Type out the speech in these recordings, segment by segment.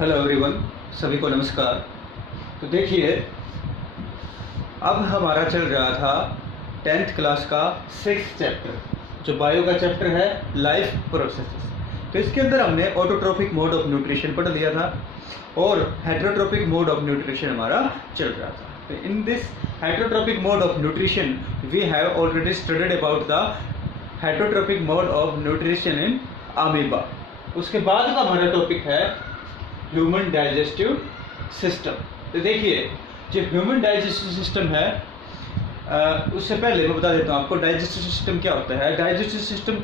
Hello everyone, सभी को नमस्कार। तो देखिए, अब हमारा चल रहा था 10th क्लास का 6th चैप्टर, जो बायो का चैप्टर है, लाइफ प्रोसेसेस। तो इसके अंदर हमने ऑटोट्रोपिक मोड ऑफ न्यूट्रिशन पढ़ लिया था और हेटेरोट्रोपिक मोड ऑफ न्यूट्रिशन हमारा चल रहा था। तो in this heterotrophic mode of nutrition we have already studied about the heterotrophic mode of nutrition in amoeba. उसके बाद का हमारा टॉपिक है ह्यूमन डाइजेस्टिव सिस्टम। तो देखिए, जो ह्यूमन डाइजेस्टिव सिस्टम है, उससे पहले मैं बता देता हूँ आपको डाइजेस्टिव सिस्टम क्या होता है। Digestive system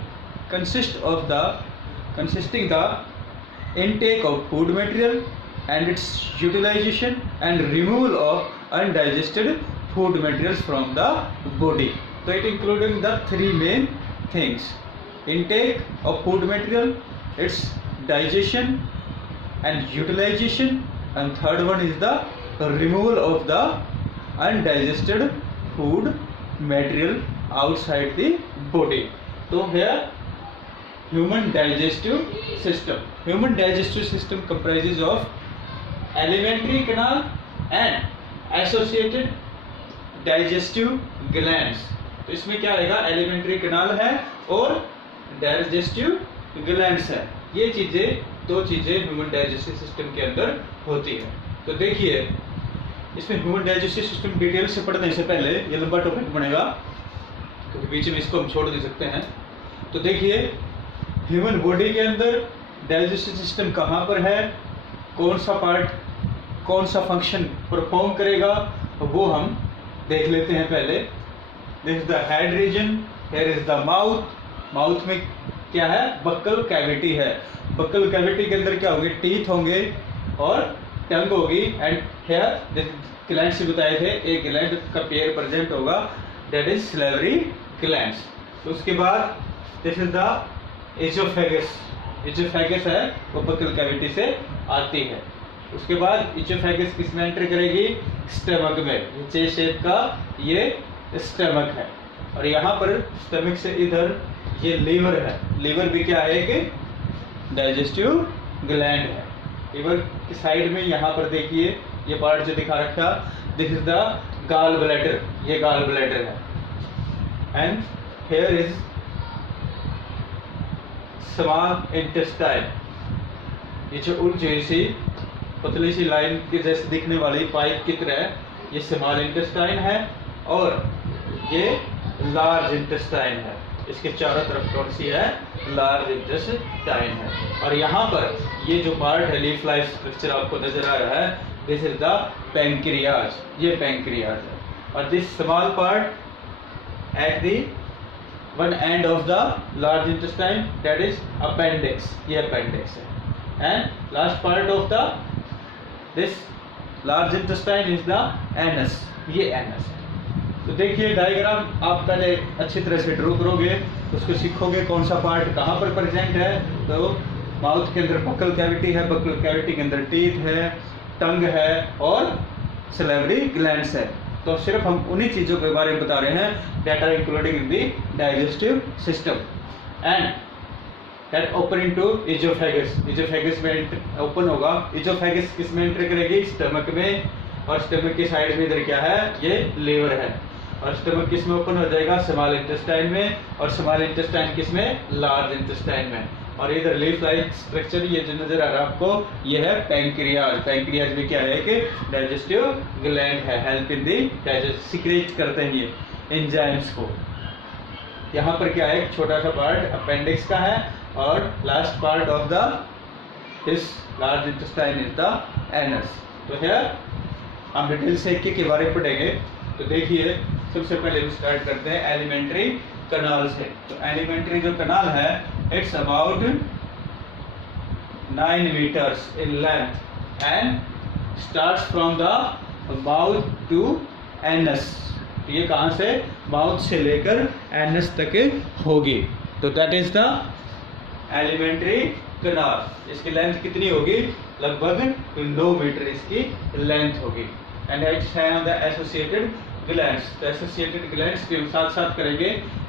consisting the intake of food material and its utilisation and removal of undigested food materials from the body. तो it including the three main things: intake of food material, its digestion and utilization, and third one is the removal of the undigested food material outside the body. So here human digestive system comprises of alimentary canal and associated digestive glands. तो इसमें क्या आएगा? Alimentary canal है और digestive glands है। ये चीजें, दो चीजें ह्यूमन डाइजेस्टिव सिस्टम के अंदर होती है। तो देखिए, इसमें ह्यूमन डाइजेस्टिव सिस्टम डिटेल से पढ़ने से पहले ये लंबा टॉपिक बनेगा, क्योंकि बीच में इसको हम छोड़ दे सकते हैं। तो देखिए, ह्यूमन बॉडी के अंदर डाइजेस्टिव सिस्टम कहाँ पर है, कौन सा पार्ट कौन सा फंक्शन परफॉर्म करेगा, वो हम देख लेते हैं। पहले this is the head region, here is the mouth में क्या है? बक्कल कैविटी है। बक्कल कैविटी के अंदर क्या होंगे? टीथ होंगे और टंग होगी। एंड हियर ग्लैंड्स बताए थे, एक ग्लैंड का पेयर प्रेजेंट होगा, दैट इज सलेवरी ग्लैंड्स। तो उसके बाद दिस इज द इजोफेगस। इजोफेगस है, वो बक्कल कैविटी से आती है। उसके बाद इजोफेगस किस में एंटर करेगी? स्टमक में। चे शेप का ये स्टमक है और यहाँ पर स्टमक से इधर ये लीवर है। लीवर भी क्या है? कि डाइजेस्टिव ग्लैंड है। लीवर की साइड में यहाँ पर देखिए, ये पार्ट जो दिखा रखा, this is the gall bladder. ये गॉल ब्लैडर है। And here is small intestine. ये जो उलझी सी पतली सी लाइन के जैसे दिखने वाली पाइप की तरह, ये स्मॉल इंटेस्टाइन है और ये लार्ज इंटेस्टाइन है। इसके चारों तरफ कौन सी है? लार्ज इंटेस्टाइन है। और यहाँ पर ये जो पार्ट है, लीफ लाइफ स्ट्रक्चर आपको नजर आ रहा है, दिस इज द पैंक्रियाज। ये पैंक्रियाज है। और this small part at the one end of the large intestine, that is appendix. ये अपेंडिक्स है। And last part of the this large intestine is the anus. ये anus है। तो देखिए, diagram आप पहले अच्छी तरह से ड्रॉ करोगे, उसको सीखोगे कौन सा पार्ट कहाँ पर प्रेजेंट है। तो माउथ के अंदर बक्कल कैविटी है, बक्कल कैविटी के अंदर टीथ है, टंग है और सलेवरी ग्लैंड्स है। तो सिर्फ हम उन्हीं चीज़ों के बारे में बता रहे हैं that are including in the digestive system. And that open into oesophagus. Oesophagus में ओपन होगा। इजोफेगस किस में एंटर करेगी? स्टमक में। और स्टमक की साइड में इधर क्या है? ये लीवर है। और स्टमक किस में ओपन हो जाएगा? स्मॉल इंटेस्टाइन में। और स्मॉल इंटेस्टाइन किस में? लार्ज इंटेस्टाइन में। और इधर लीफ लाइक स्ट्रक्चर ये जो नजर आ रहा है आपको, ये है पैंक्रियाज। पैंक्रियाज में क्या है? कि डाइजेस्टिव ग्लैंड है, help in the digest, secrete करते हैं ये एंजाइम्स को। यहाँ पर क्या है? एक छोटा सा पार्ट अपेंडिक्स का है और last part of the this large intestine is the anus. तो हियर हम डिटेल से एक के बारे में पढ़ेंगे। तो देखिए, सबसे पहले हम स्टार्ट करते हैं एलिमेंट्री कनाल से। तो एलिमेंट्री जो कनाल है, it's about 9 meters in length and starts from the mouth to anus. तो ये कहाँ से? माउथ से लेकर एनस तक होगी। तो दैट इज द एलिमेंट्री कनाल। इसकी लेंथ कितनी होगी? लगभग 9 मीटर इसकी लेंथ होगी। And it's have the associated glands. तो एसोसिएटेड ग्लैंड्स के साथ साथ करेंगे।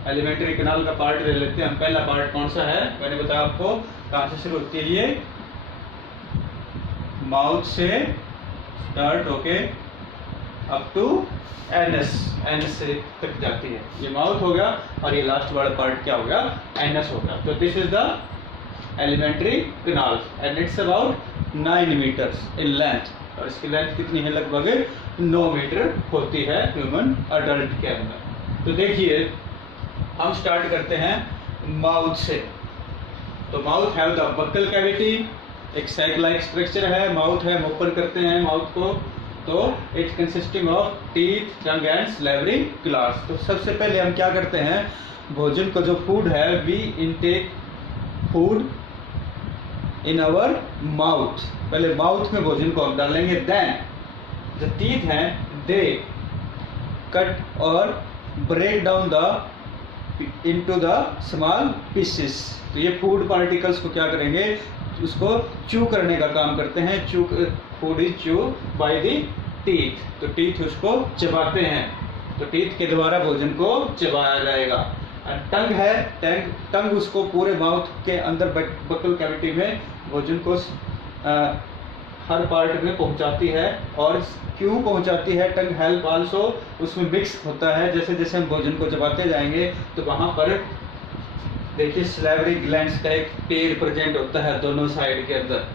एलिमेंट्री कनाल का पार्ट ले लेते हैं हम। पहला पार्ट कौन सा है? मैंने बताया आपको, कहाँ से शुरू होती है ये? माउथ से स्टार्ट होके अप टू एनस, एनस से तक जाती है। ये माउथ हो गया और ये लास्ट वाला पार्ट क्या हो गया, एनस हो गया। तो this is the alimentary canal and it's about 9 metres in length, और इसकी लेंथ कितनी है, लगभग 9 मीटर होती है ह्यूमन अडल्ट के अंदर। तो देखिए हम स्टार्ट करते हैं माउथ से। तो mouth have the buccal cavity, एक सैक लाइक स्ट्रक्चर है, माउथ है, हम ओपन करते हैं माउथ को। तो it's consisting of teeth, tongue and salivary glands. तो सबसे पहले हम क्या करते हैं, भोजन को जो फूड है, we intake food in our mouth, पहले माउथ में भोजन को हम डालेंगे। देन जो टीथ हैं दे कट और break down the into the small pieces. तो ये फूड पार्टिकल्स को क्या करेंगे, उसको चू करने का काम करते हैं। चू, फूड इज चू बाय द टीथ, तो टीथ उसको चबाते हैं, तो टीथ के द्वारा भोजन को चबाया जाएगा। टंग है, टंग उसको पूरे माउथ के अंदर बक्कल कैविटी में भोजन को हर पार्ट में पहुंचाती है। और क्यों पहुंचाती है, टंग हेल्प आल्सो, उसमें मिक्स होता है। जैसे जैसे हम भोजन को चबाते जाएंगे तो वहां पर देखिए सैलिवरी ग्लैंड्स का एक पेयर प्रेजेंट होता है दोनों साइड के अंदर।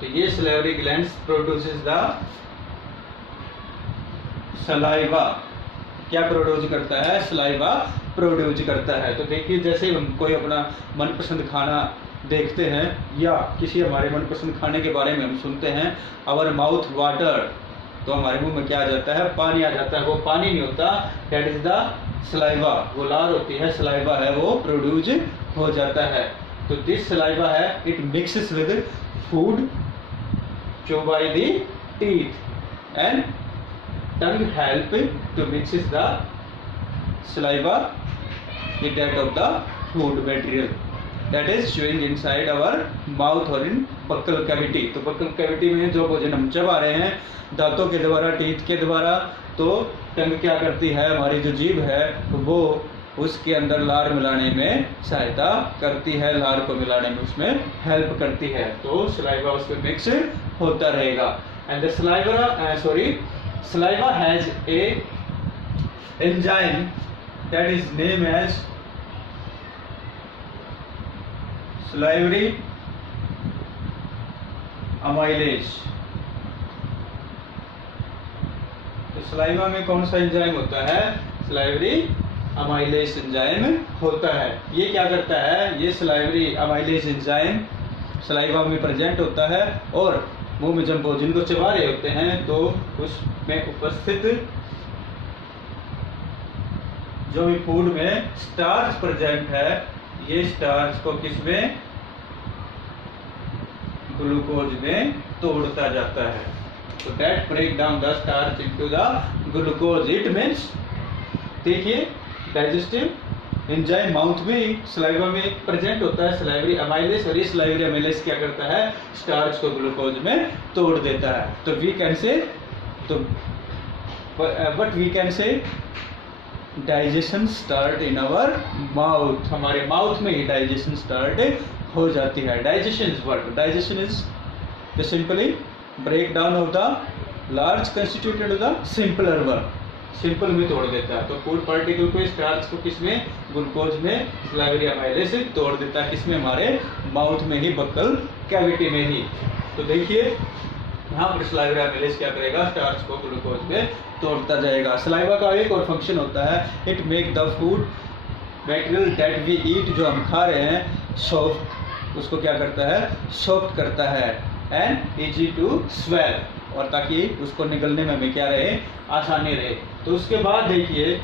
तो ये salivary glands produces the saliva, क्या प्रोड्यूस करता है, सलाइवा प्रोड्यूस करता है। तो देखिए जैसे हम कोई अपना मनपसंद खाना देखते हैं या किसी हमारे मनपसंद खाने के बारे में हम सुनते हैं, आवर माउथ वाटर, तो हमारे मुंह में क्या आ जाता है, पानी आ जाता है। वो पानी नहीं होता, दैट इज द सलाइवा, वो लार होती है, सलाइवा है, वो प्रोड्यूस हो जाता है। तो दिस सलाइवा है, it mixes with food chew by the teeth and tongue help to mixes the saliva with that of the food material that is chewing inside our mouth और in buccal cavity। तो buccal cavity में जो भोजन हम चबा रहे हैं दांतों के द्वारा, टीथ के द्वारा, तो टंग क्या करती है, हमारी जो जीभ है वो उसके अंदर लार मिलाने में सहायता करती है, लार को मिलाने में उसमें हेल्प करती है। तो सलाइवा उसमें मिक्स होता रहेगा। And the saliva has a enzyme that is name as salivary amylase. तो सलाइवा में कौन सा एंजाइम होता है, सलाइवरी अमाइलेज एंजाइम होता है। ये क्या करता है, ये सलाइवरी अमाइलेज एंजाइम सलाइवा में प्रेजेंट होता है, और मुंह में जब भोजन को चबा रहे होते हैं तो उसमें उपस्थित जो भी फूड में स्टार्च प्रेजेंट है, ये स्टार्च को किसमें, ग्लूकोज में तोड़ता जाता है। तो that break down the starch into the glucose, it means देखिए डाइजेस्टिव एंजाइम माउथ में, सलाइवा में प्रेजेंट होता है सलाइवरी अमाइलेज, और ये सलाइवरी अमाइलेज क्या करता है, स्टार्च को ग्लूकोज में तोड़ देता है। तो वी कैन से, तो but we can say digestion start in our mouth, हमारे माउथ में ही डाइजेशन स्टार्ट हो जाती है। Digestion is what, digestion is the simply break down of the large constituted the simpler one, simple में तोड़ देता है। तो फूड पार्टिकल को, स्टार्च को किसमें, ग्लूकोज में, सलाइवरी अमाइलेज से तोड़ देता है, किसमें, हमारे माउथ में ही, बक्कल कैविटी में ही। तो देखिए यहाँ पर सलाइवरी अमाइलेज क्या करेगा, स्टार्च को ग्लूकोज में तोड़ता जाएगा। सलाइवा का एक और फंक्शन होता है, it make the food material that we eat, जो हम खा रहे हैं, सॉफ्ट, उसको क्या करता है, सॉफ्ट करता है, एंड इजी टू स्वेल, और ताकि उसको निगलने में हमें क्या रहे, आसानी रहे। तो उसके बाद देखिए,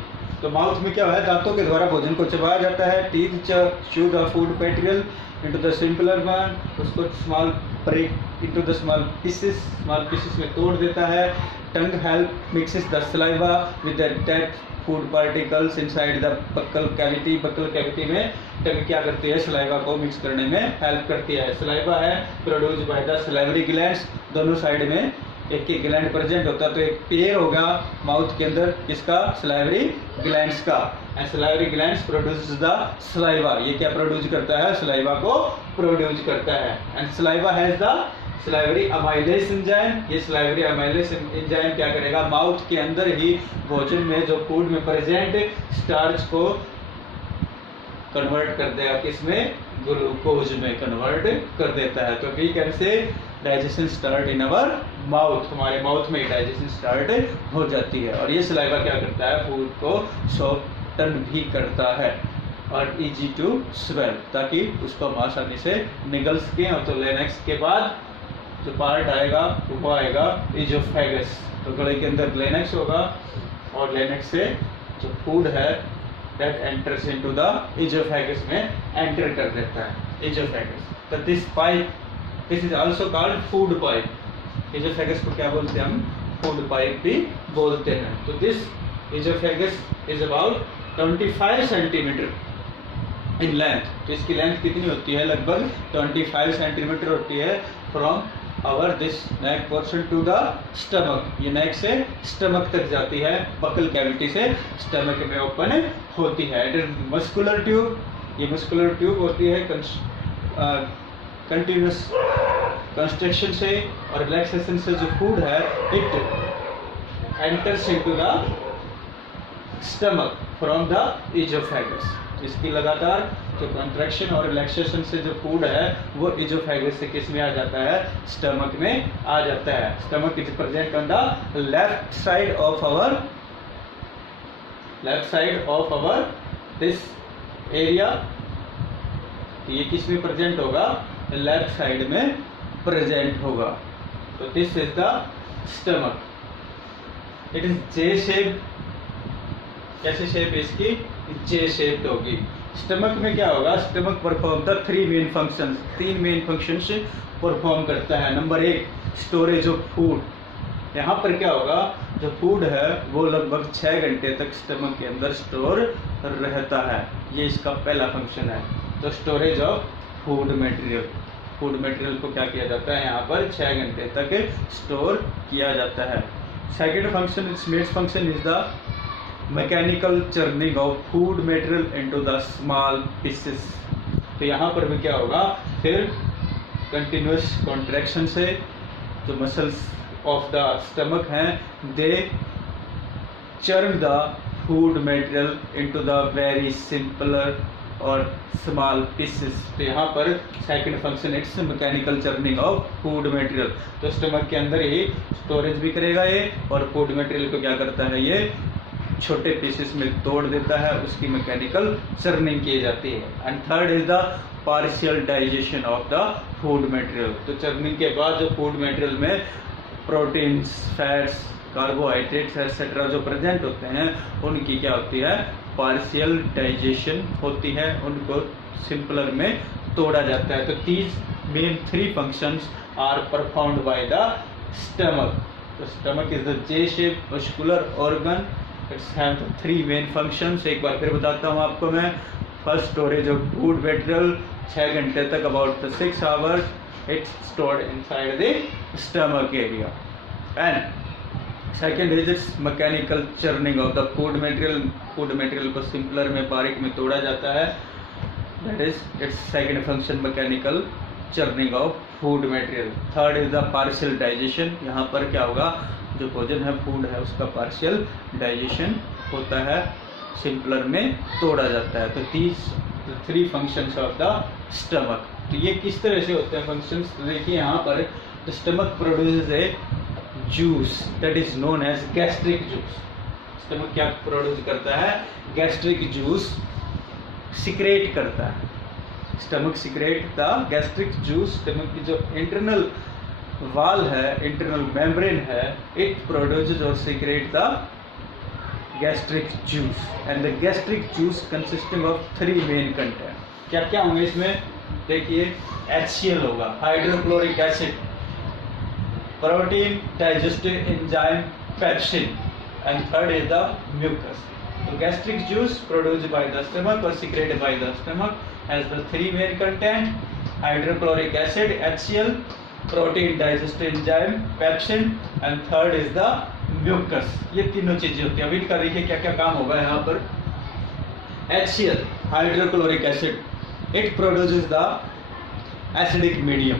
तो माउथ में क्या है, दांतों के द्वारा भोजन को चबाया जाता है। Teeth chew the food material into the simpler one, उसको small break into the small pieces में तोड़ देता है। Tongue help mixes the saliva with the dead food particles inside the buccal cavity, buccal cavity में tongue क्या करती है, saliva को मिक्स करने में हेल्प करती है। सलाइवा है produce by the salivary glands, दोनों साइड में एक एक ग्लैंड प्रेजेंट होता है। तो एक पेयर होगा माउथ के अंदर किसका, सलाइवरी ग्लैंड्स का, and salivary glands produces the saliva, ये क्या प्रोड्यूस करता है, सलाइवा को प्रोड्यूस करता है। And saliva has the salivary amylase enzyme. ये सलाइवरी अमाइलेज एंजाइम क्या करेगा, माउथ के अंदर ही भोजन में जो फूड में प्रेजेंट स्टार्च को कन्वर्ट कर देगा, किसमें, ग्लूकोज में कन्वर्ट कर देता है। तो we can say digestion start in our mouth, हमारे माउथ में डाइजेशन स्टार्ट हो जाती है। और ये सलाइवा क्या करता है, फूड को सॉफ्टन भी करता है और इजी टू स्वेल, ताकि उसको आसानी से निगल सके। और तो लेनेक्स के बाद जो पार्ट आएगा वो आएगा इजोफेगस। तो गले के अंदर लेनेक्स होगा और लेनेक्स से जो फूड है that enters into the oesophagus में एंटर कर देता है इजोफेगस। तो this pipe, this is also called food pipe. Oesophagus को क्या बोलते हैं हम, फूड पाइप भी बोलते हैं। तो this oesophagus is about 25 centimetre in length. तो इसकी लेंथ कितनी होती है, लगभग 25 सेंटीमीटर होती है from our this neck portion to the stomach. ये नेक से स्टमक तक जाती है, बकल कैविटी से स्टमक में ओपन होती है। इट इज मस्कुलर ट्यूब, ये मस्कुलर ट्यूब होती है कंटिन्यूस कंस्ट्रक्शन से और रिलैक्सेशन से जो फूड है it enters into the stomach from the oesophagus. इसकी लगातार जो कंट्रैक्शन और रिलैक्सेशन से जो फूड है वो इजोफेगस से किस में आ जाता है, स्टमक में आ जाता है। Stomach is present on the left side of our this area. तो ये किस में प्रेजेंट होगा, लेफ्ट साइड में प्रेजेंट होगा। तो this is the stomach, it is J shape. कैसे शेप इसकी, जे शेप्ड होगी। स्टमक में क्या होगा, stomach perform the 3 main functions, 3 main functions perform करता है। Number 1 storage of food. यहाँ पर क्या होगा, जो फूड है वो लगभग 6 घंटे तक स्टमक के अंदर स्टोर रहता है, ये इसका पहला फंक्शन है। तो storage of food material, food material को क्या किया जाता है, यहाँ पर 6 घंटे तक स्टोर किया जाता है। Second function, it's main function is the mechanical churning of food material into the small pieces. तो यहाँ पर भी क्या होगा, फिर कंटिन्यूस कॉन्ट्रैक्शन से जो मसल्स ऑफ द स्टमक हैं they churn the food material into the very simpler और स्मॉल पीसेस। तो यहाँ पर second function its mechanical churning of food material. तो स्टमक के अंदर ही स्टोरेज भी करेगा ये और फूड मटेरियल को क्या करता है, ये छोटे पीसेस में तोड़ देता है, उसकी मैकेनिकल चर्निंग की जाती है। And third is the partial digestion of the food material. तो चर्निंग के बाद जो फूड मटेरियल में प्रोटीन्स, फैट्स, कार्बोहाइड्रेट्स एक्सेट्रा जो प्रेजेंट होते हैं उनकी क्या होती है, पार्शियल डाइजेशन होती है, उनको सिंपलर में तोड़ा जाता है। तो these main 3 functions are performed by the stomach. तो stomach is the J shape muscular organ, its have 3 main functions. एक बार फिर बताता हूँ आपको मैं। First, storage of food material, 6 घंटे तक, about 6 hours its stored inside the stomach area. And second is its mechanical churning of the food material. Food material को सिंपलर में, बारीक में तोड़ा जाता है, that is it's second function, mechanical churning of food material. Third is the partial digestion. यहाँ पर क्या होगा, जो भोजन है, फूड है, उसका पार्शियल डाइजेशन होता है, सिंपलर में तोड़ा जाता है। तो these 3 functions of the stomach. तो ये किस तरह से होते हैं फंक्शंस, तो देखिए यहाँ पर the stomach produces a juice that is known as gastric juice. Stomach क्या प्रोड्यूस करता है, गैस्ट्रिक जूस सिक्रेट करता है। Stomach secrete the gastric juice. Stomach की जो इंटरनल वाल है, इंटरनल मेम्ब्रेन है, इट प्रोड्यूसेस और secrete the gastric juice. And the gastric juice consisting of 3 main content. क्या क्या होंगे इसमें, देखिए HCl होगा, hydrochloric acid, protein digestive enzyme pepsin, and third is the mucus. तो gastric juice produced by the stomach और secreted by the stomach has the 3 main content, hydrochloric acid HCl, protein digestive enzyme pepsin, and third is the mucus. ये तीनों चीजें होती हैं। अभी इनका देखिए क्या क्या काम होगा यहाँ पर। HCl hydrochloric acid, it produces the acidic medium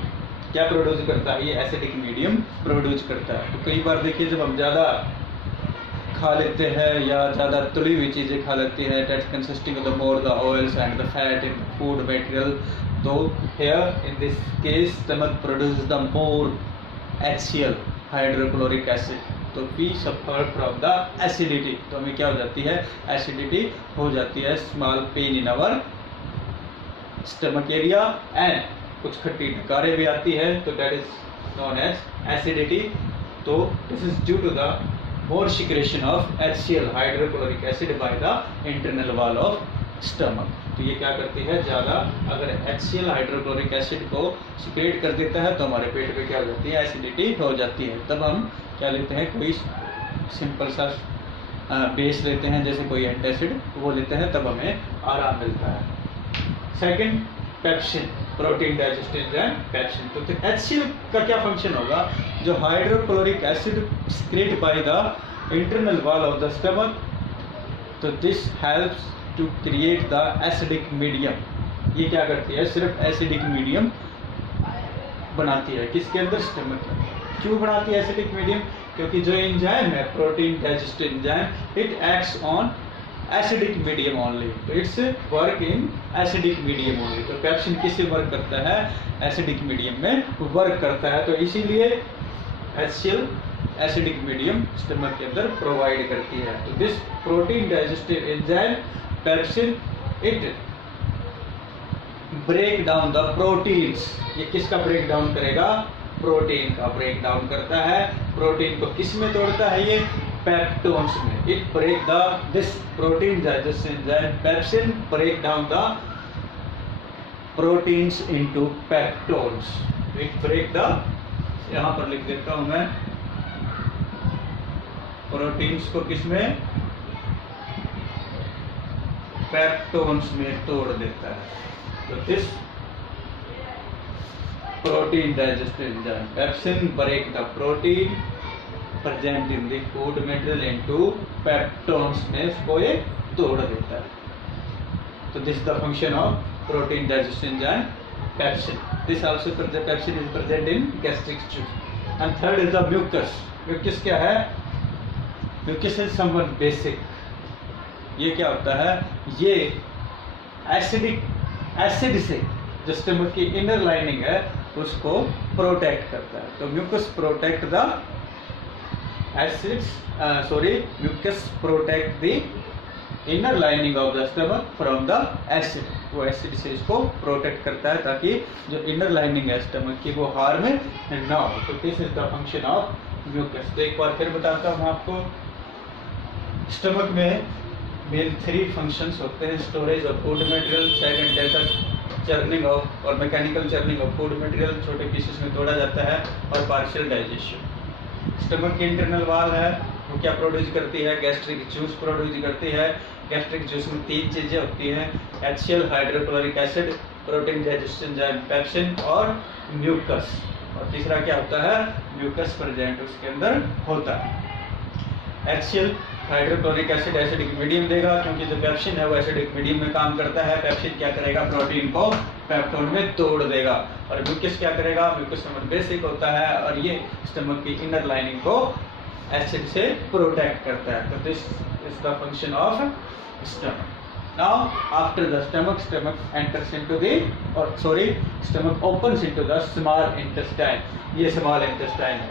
क्या प्रोड्यूस करता है, ये एसिडिक मीडियम प्रोड्यूस करता है। तो कई बार देखिए जब हम ज़्यादा खा लेते हैं या ज़्यादा तली हुई चीज़ें खा लेती हैं, that consisting of the more the oils and the fat in food material, तो here in this case stomach produce the more HCl hydrochloric acid, तो we suffer from the acidity. तो हमें क्या हो जाती है, एसिडिटी हो जाती है, small pain in our stomach area and कुछ खट्टी डकारें भी आती है, तो that is known as acidity. तो this is due to the more secretion of HCl hydrochloric acid by the internal wall of stomach। तो ये क्या करती है, ज़्यादा अगर HCl हाइड्रोक्लोरिक एसिड को सिक्रेट कर देता है तो हमारे पेट में क्या हो जाती है, एसिडिटी हो जाती है। तब हम क्या लेते हैं, कोई सिंपल सा बेस लेते हैं, जैसे कोई एंटासिड, वो लेते हैं, तब हमें आराम मिलता है। Second, pepsin, protein digestive enzyme pepsin. तो HCl का क्या फंक्शन होगा, जो hydrochloric acid secrete by the internal wall of the stomach, तो this helps to create the acidic medium. ये क्या करती है, सिर्फ एसिडिक मीडियम बनाती है, किसके अंदर, स्टमक के अंदर। क्यों बनाती है एसिडिक मीडियम, क्योंकि जो एंजाइम है protein digestive enzyme, it acts on acidic medium only, तो its work in acidic medium only. तो पेप्सिन किससे वर्क करता है, एसिडिक मीडियम में वर्क करता है, तो इसीलिए HCl एसिडिक मीडियम स्टमक के अंदर प्रोवाइड करती है। तो this protein digestive enzyme pepsin, it break down the proteins. ये किसका ब्रेक डाउन करेगा, प्रोटीन का ब्रेक डाउन करता है। प्रोटीन को किस में तोड़ता है, ये पेप्टोन्स में। It break the this protein digestive enzyme pepsin break down the proteins into peptones. It break the, यहाँ पर लिख देता हूं मैं, प्रोटीन्स को किस में, पेप्टोन्स में तोड़ देता है। तो this protein digestive enzyme pepsin break the protein present in the food material into peptones में, इसको ये तोड़ देता है। तो this the function of protein digestive enzyme pepsin. This also pepsin is present in gastric juice. And third is the mucus. Mucus क्या है, mucus is someone basic. ये क्या होता है, ये एसिड से जो स्टमक की इनर लाइनिंग है उसको प्रोटेक्ट करता है। तो mucus protect the mucus protect the inner lining of the stomach from the acid. वो एसिड से इसको प्रोटेक्ट करता है ताकि जो इनर लाइनिंग है स्टमक की वो हार्म ना हो। तो this is the function of mucus. तो एक बार फिर बताता हूँ आपको, स्टमक में मेन 3 फंक्शंस होते हैं, storage of food material, second desert churning of और mechanical churning of food material, छोटे पीसेस में तोड़ा जाता है, और पार्शियल डाइजेशन। स्टमक की इंटरनल वॉल है, वो क्या प्रोड्यूस करती है, गैस्ट्रिक जूस प्रोड्यूस करती है। गैस्ट्रिक जूस में 3 चीज़ें होती हैं, HCl hydrochloric acid, protein digestive enzyme pepsin और म्यूकस। और तीसरा क्या होता है, म्यूकस प्रेजेंट उसके अंदर होता है। HCl hydrochloric acid acidic medium देगा, क्योंकि जो पेप्सिन है वो एसिडिक मीडियम में काम करता है। पेप्सिन क्या करेगा, प्रोटीन को पेप्टोन में तोड़ देगा। और म्यूकस क्या करेगा, म्यूकस समवन बेसिक होता है और ये स्टमक की इनर लाइनिंग को एसिड से प्रोटेक्ट करता है। तो this is the function of stomach. Now after the stomach enters into the stomach opens into the small intestine। ये small intestine है,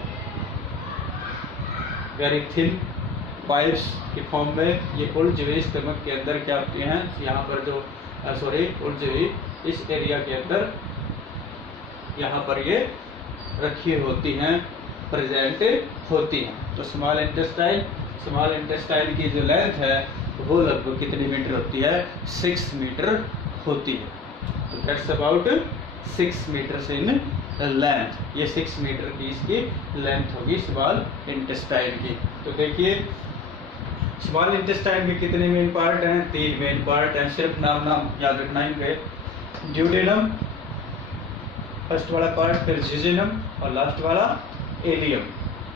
very thin पाइप्स के फॉर्म में ये उलझ हुई स्टमक के अंदर क्या होती हैं, यहाँ पर जो उलझ हुई इस एरिया के अंदर यहाँ पर ये रखी होती हैं, प्रेजेंट होती हैं। तो स्मॉल इंटेस्टाइन की जो लेंथ है वो लगभग कितनी मीटर होती है, 6 मीटर होती है। तो that's about 6 metre in length. ये 6 मीटर की इसकी लेंथ होगी स्मॉल इंटेस्टाइन की। तो देखिए स्मॉल इंटेस्टाइन के कितने मेन पार्ट हैं, 3 मेन पार्ट हैं, सिर्फ नाम याद रखना है। ड्यूडेनम फर्स्ट वाला पार्ट, फिर जिजिनम और लास्ट वाला एलियम।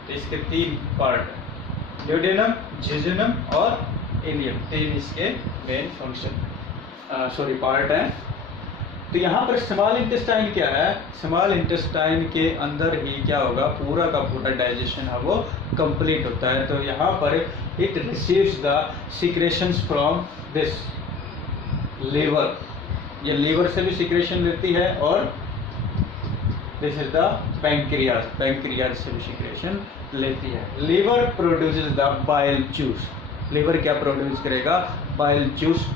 तो इसके 3 पार्ट हैं, ड्यूडेनम, जिजिनम और एलियम, 3 इसके मेन फंक्शन पार्ट हैं। तो यहाँ पर स्मॉल इंटेस्टाइन क्या है, स्मॉल इंटेस्टाइन के अंदर ही क्या होगा, पूरा का पूरा डाइजेशन है वो कंप्लीट होता है। तो यहाँ पर it receives the secretions from this liver, ये लीवर से भी सिक्रेशन लेती है, और this is the pancreas, pancreas से भी सिक्रेशन लेती है। Liver produces the bile juice, liver क्या प्रोड्यूस करेगा, बाइल जूस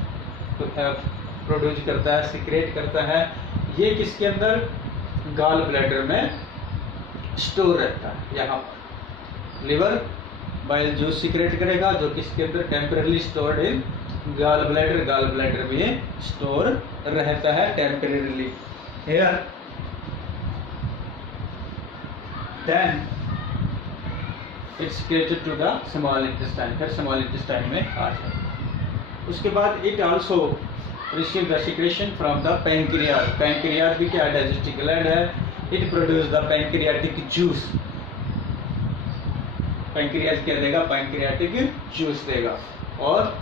प्रोड्यूस करता है, सिक्रेट करता है। ये किसके अंदर, गॉल ब्लैडर में स्टोर रहता है। यहाँ पर लीवर बाइल जूस सिक्रेट करेगा, जो किसके अंदर, temporarily stored in gall bladder, gall bladder में स्टोर रहता है temporarily. Here then it's secreted to the small intestine, फिर स्मॉल इंटेस्टाइन में आ जाए। उसके बाद it also receive the secretion from the pancreas, pancreas भी क्या डाइजेस्टिव ग्लैंड है, it produce the pancreatic juice, pancreas क्या देगा, पैंक्रियाटिक जूस देगा, और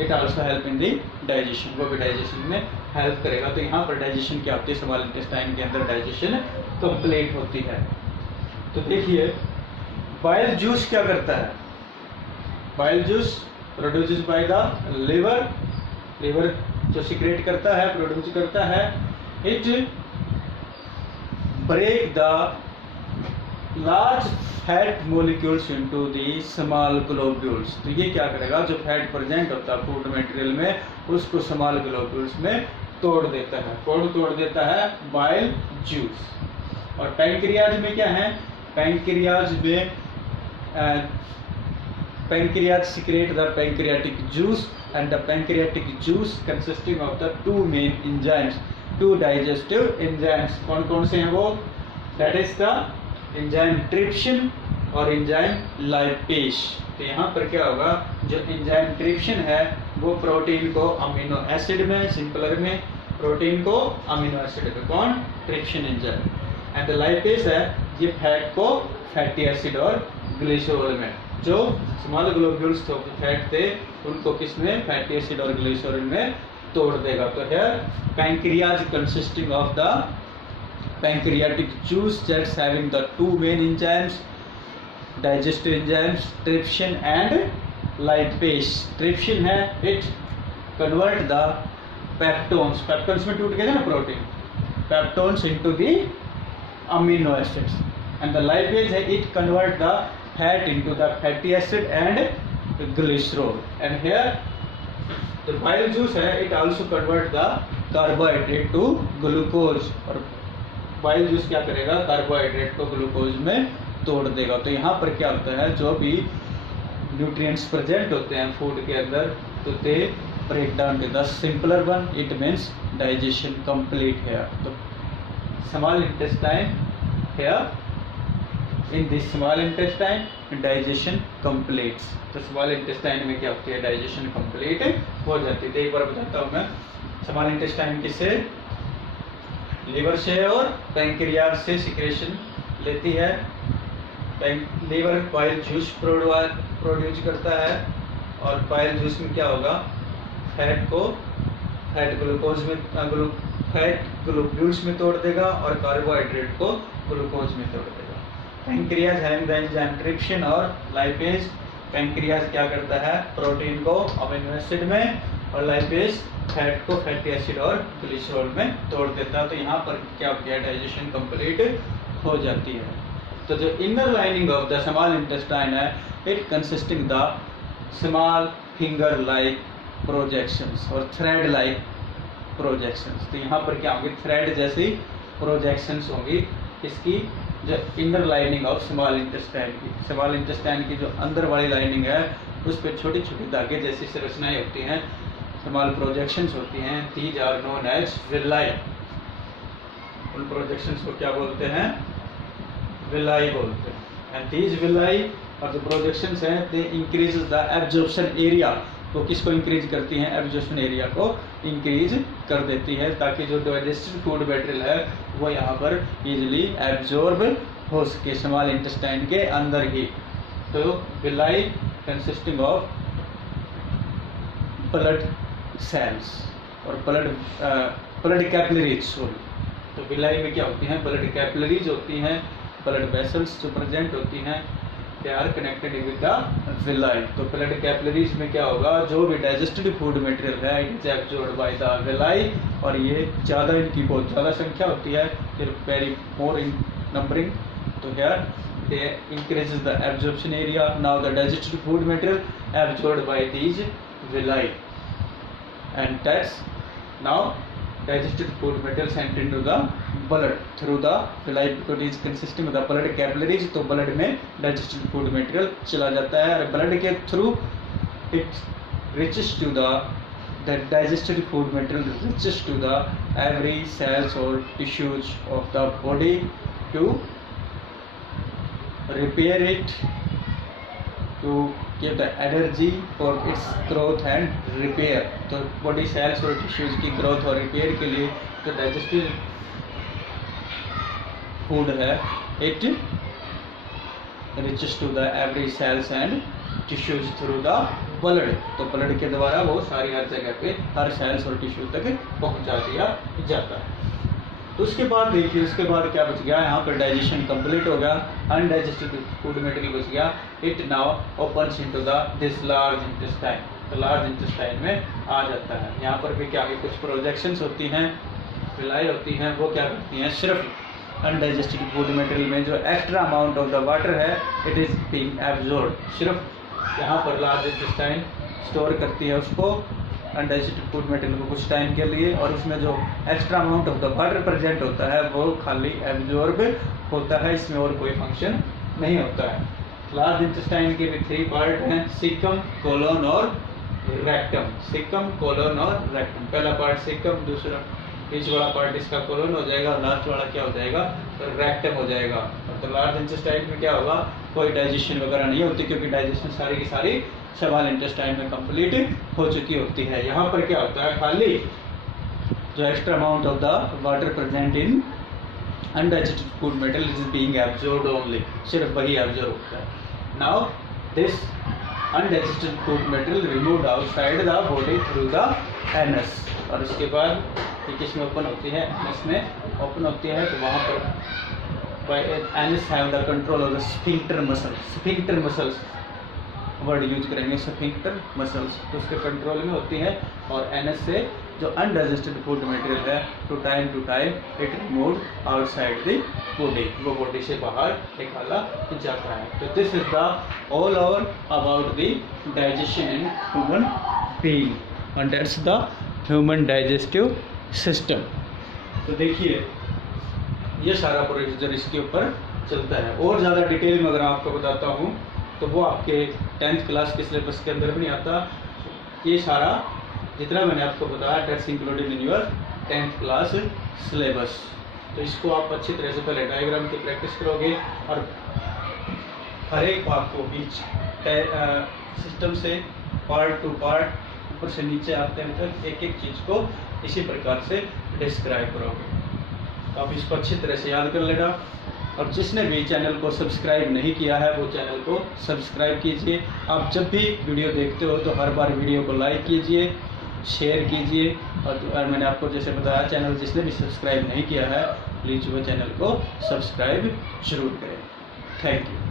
it also help in the digestion, वो भी डाइजेशन में हेल्प करेगा। तो यहाँ पर डाइजेशन क्या होती है, स्मॉल इंटेस्टाइन के अंदर डाइजेशन कंप्लीट होती है। तो देखिए बाइल जूस क्या करता है, bile juice produce by the liver, liver जो सिक्रेट करता है, प्रोड्यूस करता है, it break the large fat molecules into the small globules. तो ये क्या करेगा, जो फैट प्रेजेंट होता है फूड मटेरियल में, उसको स्मॉल ग्लोब्यूल्स में तोड़ देता है, कौन तोड़ देता है, बाइल जूस। और पैंक्रियाज में क्या है, पैंक्रियाज में pancreas secrete the pancreatic juice, and the pancreatic juice consisting of the two main enzymes, two digestive enzymes। कौन कौन से हैं वो, that is the enzyme trypsin और enzyme lipase। तो यहाँ पर क्या होगा, जो enzyme trypsin है वो प्रोटीन को अमीनो एसिड में, सिंपलर में प्रोटीन को अमीनो एसिड में, कौन, trypsin enzyme, and the lipase है ये फैट को फैटी एसिड और ग्लिसरॉल में, जो स्मॉल ग्लोब्यूल्स तो फैट थे उनको किसमें, फैटी एसिड और ग्लिसरॉल में तोड़ देगा। तो है pancreas consisting of the pancreatic juice that's having the two main enzymes, digestive enzymes trypsin and lipase. Trypsin है it convert the peptones, peptones में टूट गए ना protein, peptones into the amino acids, and the lipase है it convert the fat into the fatty acid and glycerol, and here the bile juice है it also convert the carbohydrate to glucose, और bile juice क्या करेगा, carbohydrate को glucose में तोड़ देगा। तो यहाँ पर क्या होता है, जो भी न्यूट्रिएंट्स प्रेजेंट होते हैं फूड के अंदर, तो they break down to the simpler one, it means digestion complete है। तो small intestine here in this small intestine digestion completes। तो स्मॉल इंटेस्टाइन में क्या होती है, डाइजेशन कंप्लीट हो जाती है। तो एक बार बताता हूँ मैं, स्मॉल इंटेस्टाइन किससे, लीवर से और पैंक्रियाज से सिक्रेशन लेती है। लीवर बाइल जूस प्रोड्यूस करता है, और बाइल जूस में क्या होगा, फैट को फैट ग्लूकोज में फैट ग्लूब्यूल्स में तोड़ देगा, और कार्बोहाइड्रेट को ग्लूकोज में तोड़ देगा। Pancreas having the enzyme trypsin और लाइपेज, पैंक्रियाज क्या करता है, प्रोटीन को अमीनो एसिड में, और लाइपेज फैट को फैटी एसिड और ग्लिसरॉल में तोड़ देता है। तो यहाँ पर क्या किया, डाइजेशन कंप्लीट हो जाती है। तो जो inner lining of the small intestine है, it consisting the small finger like projections और थ्रेड लाइक प्रोजेक्शंस। तो यहाँ पर क्या होंगे, थ्रेड जैसी प्रोजेक्शंस होंगी इसकी, जो inner lining of small intestine की, स्मॉल इंटेस्टाइन की जो अंदर वाली लाइनिंग है उस पर छोटी छोटी धागे जैसी संरचनाएं होती हैं, स्मॉल प्रोजेक्शंस होती हैं। These are known as villi, उन प्रोजेक्शंस को क्या बोलते हैं, विलाई बोलते हैं। एंड दीज विलाई और जो प्रोजेक्शंस हैं they increase the absorption area, तो किसको इंक्रीज करती हैं, एब्जॉर्प्शन एरिया को इंक्रीज कर देती है, ताकि जो डाइजेस्टेड फूड मटेरियल है वो यहाँ पर इजीली एब्जॉर्ब हो सके स्मॉल इंटेस्टाइन के अंदर ही। तो villi consisting of blood cells, और ब्लड ब्लड कैपिलरीज। तो विलाई में क्या होती हैं, ब्लड कैपिलरीज होती हैं, ब्लड वेसल्स जो प्रेजेंट होती हैं, they are connected with the villi. तो ब्लड कैपिलरीज में क्या होगा, जो भी डाइजेस्टेड फूड मटेरियल है it is absorbed by the villi, और ये ज़्यादा, इनकी बहुत ज़्यादा संख्या होती है, फिर वेरी मोर इन नंबरिंग। तो here they increases the absorption area. Now the digested food material absorbed by these villi, and that's now digested food material sent into the blood through the villi because it is consisting of the blood capillaries. तो blood में digested food material चला जाता है और blood के through it reaches to the digested food material reaches to the every cells or tissues of the body to repair it, to give the energy for its growth and repair. तो body cells और tissues की growth और repair के लिए जो digestive food है it reaches to the every cells and tissues through the blood. तो blood के द्वारा वो सारी हर जगह पे हर cells और tissue तक पहुंचा दिया जाता है। तो उसके बाद देखिए, उसके बाद क्या बच गया, यहाँ पर डाइजेशन कंप्लीट हो गया, अनडाइजेस्टेड फूड मटेरियल बच गया, it now opens into the this large intestine. तो लार्ज इंटेस्टाइन में आ जाता है। यहाँ पर भी क्या है, कुछ प्रोजेक्शंस होती हैं, विलाई होती हैं, वो क्या करती हैं, सिर्फ अनडाइजेस्टेड फूड मटेरियल में जो extra amount of the water है इट इज़ बीइंग एब्जॉर्ब्ड, सिर्फ यहाँ पर लार्ज इंटेस्टाइन स्टोर करती है उसको अनडाइजेस्टेड फूड मटेरियल को कुछ टाइम के लिए, और उसमें जो extra amount of the water present होता है वो खाली एब्जॉर्ब होता है, इसमें और कोई फंक्शन नहीं होता है। लार्ज इंटेस्टाइन के भी 3 पार्ट हैं, सिकम, कोलोन और रेक्टम। सिकम, कोलोन और रेक्टम। पहला पार्ट सिकम, दूसरा बीच वाला पार्ट इसका कोलोन हो जाएगा, लास्ट वाला क्या हो जाएगा, तो रेक्टम हो जाएगा। तो लार्ज इंटेस्टाइन में क्या होगा, कोई डाइजेशन वगैरह नहीं होती, क्योंकि डाइजेशन सारी की सारी स्मॉल इंटेस्टाइन में कंप्लीट हो चुकी होती है। यहाँ पर क्या होता है, खाली जो extra amount of the water present in undigested food material is being absorbed only, सिर्फ वही एब्जॉर्ब होता है। Now this undigested food material removed outside the body through the anus. और इसके बाद ये किसमें ओपन होती है, एनस में ओपन होती है। तो वहाँ पर anus have the control of the sphincter muscle. Sphincter muscles word use करेंगे, स्फिंक्टर मसल्स, तो उसके कंट्रोल में होती है। और एनएस से जो अनडाइजेस्टेड फूड मटेरियल है to time it removed outside the body, वो बॉडी से बाहर निकाला जाता है। तो this is the all over about the digestion in human being, and that's the human digestive system. तो देखिए ये सारा प्रोसीजर इसके ऊपर चलता है। और ज़्यादा डिटेल में अगर आपको बताता हूँ तो वो आपके 10th क्लास के सिलेबस के अंदर भी नहीं आता। ये सारा जितना मैंने आपको बताया that's included in your 10th class syllabus. तो इसको आप अच्छी तरह से पहले डायग्राम की प्रैक्टिस करोगे और हर एक भाग को बीच सिस्टम से पार्ट टू पार्ट ऊपर से नीचे आते हैं तक एक एक चीज़ को इसी प्रकार से डिस्क्राइब करोगे। तो आप इसको अच्छी तरह से याद कर लेना। और जिसने भी चैनल को सब्सक्राइब नहीं किया है वो चैनल को सब्सक्राइब कीजिए। आप जब भी वीडियो देखते हो तो हर बार वीडियो को लाइक कीजिए, शेयर कीजिए। और मैंने आपको जैसे बताया, चैनल जिसने भी सब्सक्राइब नहीं किया है प्लीज़ वो चैनल को सब्सक्राइब जरूर करें। Thank you.